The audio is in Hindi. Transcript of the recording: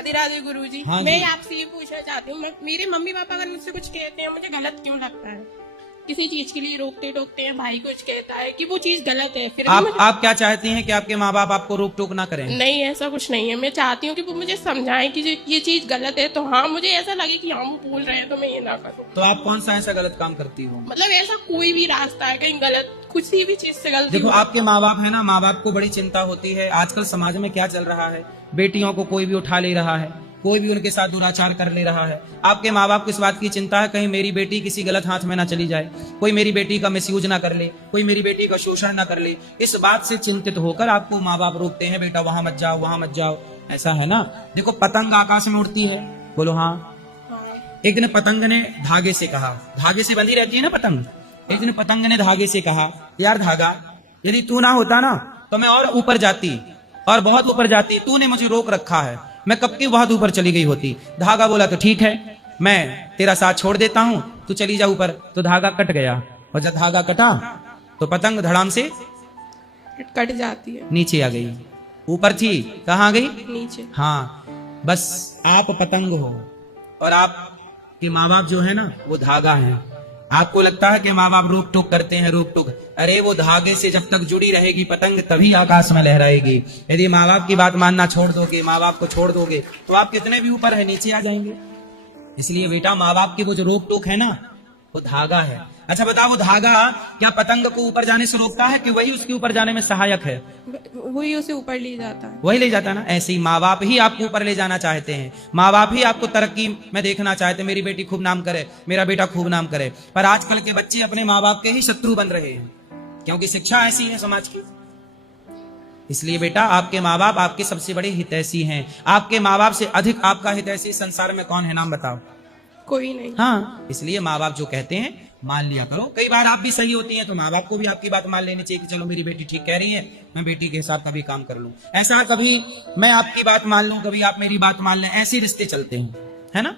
राधे राधे गुरुजी। हाँ मैं जी। आपसे ये पूछना चाहती हूँ, मेरे मम्मी पापा अगर मुझसे कुछ कहते हैं मुझे गलत क्यों लगता है? किसी चीज के लिए रोकते टोकते हैं, भाई कुछ कहता है कि वो चीज गलत है, फिर भी आप क्या चाहती हैं कि आपके माँ बाप आपको रोक टोक ना करें? नहीं, ऐसा कुछ नहीं है। मैं चाहती हूँ कि वो मुझे समझाएं कि ये चीज गलत है, तो हाँ मुझे ऐसा लगे कि हाँ वो बोल रहे हैं तो मैं ये ना करूँ। तो आप कौन सा ऐसा गलत काम करती हो? मतलब ऐसा कोई भी रास्ता है कहीं गलत, किसी भी चीज से गलती देखो हो। आपके माँ बाप है ना, माँ बाप को बड़ी चिंता होती है। आजकल समाज में क्या चल रहा है, बेटियों को कोई भी उठा ले रहा है, कोई भी उनके साथ दुराचार कर ले रहा है। आपके माँ बाप को इस बात की चिंता है कहीं मेरी बेटी किसी गलत हाथ में ना चली जाए, कोई मेरी बेटी का मिसयूज ना कर ले, कोई मेरी बेटी का शोषण ना कर ले। इस बात से चिंतित होकर आपको माँ बाप रोकते हैं, बेटा वहां मत जाओ, वहां मत जाओ। ऐसा है ना। देखो पतंग आकाश में उड़ती है, बोलो हाँ। हाँ। एक दिन पतंग ने धागे से कहा, धागे से बंधी रहती है ना पतंग। एक दिन पतंग ने धागे से कहा, यार धागा, यदि तू ना होता ना तो मैं और ऊपर जाती, और बहुत ऊपर जाती। तूने मुझे रोक रखा है, मैं कब की बहुत ऊपर चली गई होती। धागा बोला तो ठीक है, मैं तेरा साथ छोड़ देता हूं, तू चली जा ऊपर। तो धागा कट गया, और जब धागा कटा तो पतंग धड़ाम से कट जाती है, नीचे आ गई। ऊपर थी, कहाँ आ गई? नीचे। हाँ, बस आप पतंग हो और आपके माँ बाप जो है ना वो धागा है। आपको लगता है कि माँ बाप रोक टोक करते हैं, रोक टोक, अरे वो धागे से जब तक जुड़ी रहेगी पतंग तभी आकाश में लहराएगी। यदि माँ बाप की बात मानना छोड़ दोगे, माँ बाप को छोड़ दोगे तो आप कितने भी ऊपर है नीचे आ जाएंगे। इसलिए बेटा माँ बाप की वो जो रोक टोक है ना वो धागा है। अच्छा बताओ, वो धागा क्या पतंग को ऊपर जाने से रोकता है कि वही उसके ऊपर जाने में सहायक है? वही उसे ऊपर ले जाता है। वही ले जाता है ना। ऐसे ही माँ बाप ही आपको ऊपर ले जाना चाहते हैं, माँ बाप ही आपको तरक्की में देखना चाहते हैं। मेरी बेटी खूब नाम करे, मेरा बेटा खूब नाम करे। पर आजकल के बच्चे अपने माँ बाप के ही शत्रु बन रहे हैं, क्योंकि शिक्षा ऐसी है समाज की। इसलिए बेटा आपके माँ बाप आपके सबसे बड़े हितैषी हैं। आपके माँ बाप से अधिक आपका हितैषी संसार में कौन है, नाम बताओ? कोई नहीं। हाँ, इसलिए माँ बाप जो कहते हैं मान लिया करो। कई बार आप भी सही होती हैं तो माँ बाप को भी आपकी बात मान लेनी चाहिए कि चलो मेरी बेटी ठीक कह रही है, मैं बेटी के साथ कभी काम कर लूं। ऐसा कभी मैं आपकी बात मान लूं, कभी आप मेरी बात मान लें, ऐसे रिश्ते चलते हैं, है ना।